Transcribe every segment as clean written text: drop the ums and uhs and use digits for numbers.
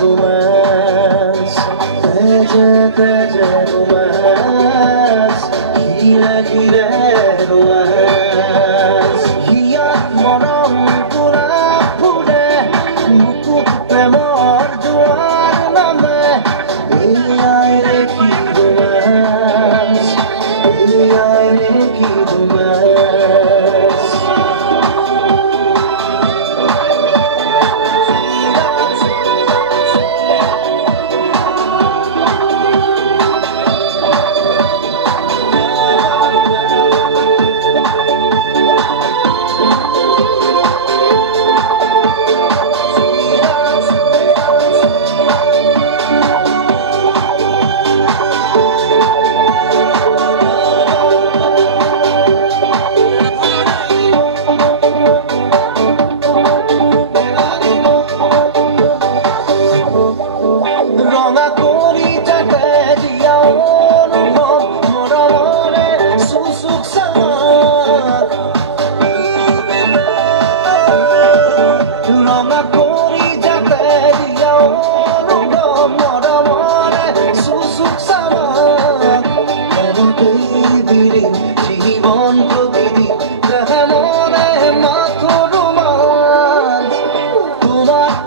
romance, teje romance, gire romance. Hiyat morom pura phule, bukut premor juar name. Ei re ki romance, ei re ki romance. Ranga kori jate diya অনুভব mora mone susuk samak. Ranga kori jate diya অনুভব mora mone susuk samak. Erotei dirin জীবন প্রতিদিন দেহে মনে মাথো রোমাঞ্চ।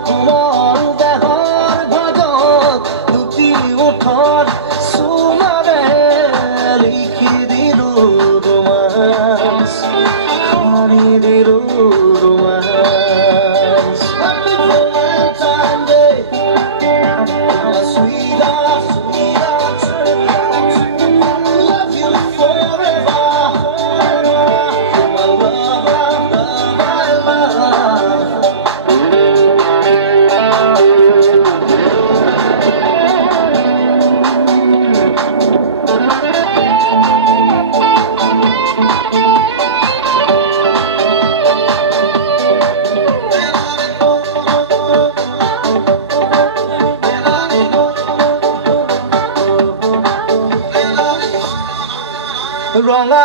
তোমার দেহর ভজত দুটি ওঠর সোনারে লিখি দিলো রোমান্স, পানি দিলো romance. Happy Valentine's Day, my sweetheart, sweetheart. Love you forever, my lover, my love. Ranga